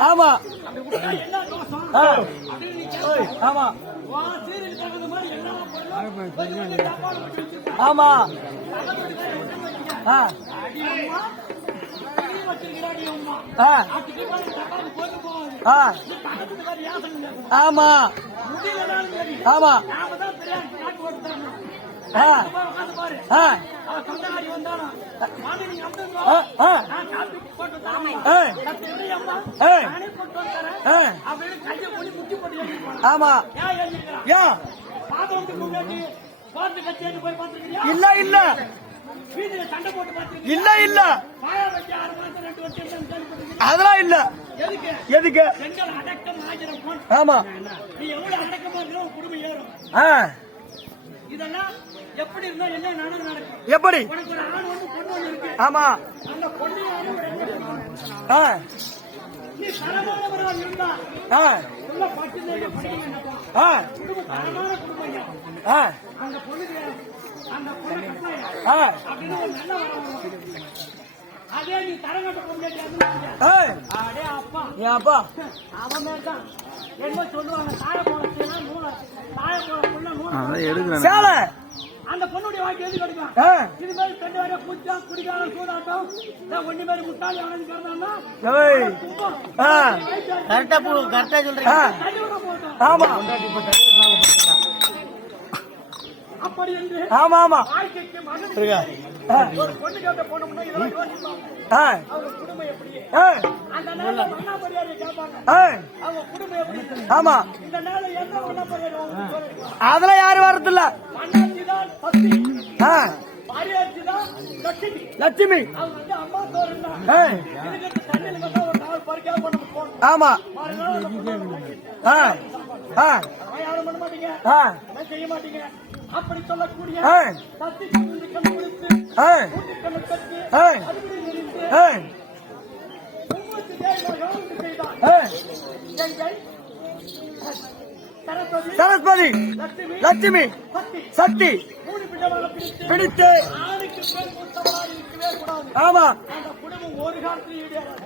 ஆமா. ஆமா. ஆமா ஆ. ஆமா. ஆமா ஆமா. ஏன்? இல்ல இல்ல? இல்ல இல்ல? அதெல்லாம் இல்ல. எதுக்கு? ஆமா. இதெல்லாம் எப்படி இருந்தா என்ன நடந்து நடக்கும்? எப்படி? உனக்கு ஒரு ஆண் ஒண்ணு பொண்ணு ஒண்ணு இருக்கு. ஆமா. அந்த பொண்ணு. ஆ, நீ தரமானவராக இருந்தா. ஆ, உள்ள பட்டு தேடி படிக்க வேண்டாம்? ஆ, குடும்பம் தரமான குடும்பம் ஐயா. ஆ, அந்த பொண்ணுக்கு அந்த பொண்ணு கட்டாயா ஆ, அப்படின்னு ஒரு நல்ல வரணும். அதே நீ தரங்கட்ட பொண்ணு ஏய், அடே அப்பா. என் அப்பா. அவன் தான் என்ன சொல்லுவாங்க? தாய போன நூல. தாய போன பொண்ணு நூல. சேலை! அந்த பொண்ணுடைய வாழ்க்கை எது கிடைக்கும் இது மாதிரி குச்சா குடிக்காத சூதாட்டம் நான் ஒண்ணு மாதிரி முட்டாளி அவனுக்கு கரெக்டா கரெக்டா ஆ, ஆமா. ஆமா ஆமா. எப்படி? ஆமா. அதெல்லாம் யாரும் வரதில்ல லட்சுமி. ஆமா. ஆ, ஆ, செய்ய மாட்டீங்க. அப்படி சொல்லக்கூடிய கண்ணு கண்ணு கட்டி. எங்கள் சரஸ்வதி. லட்சுமி. சக்தி. பிடித்து ஆமா. ஒரு காலத்தில்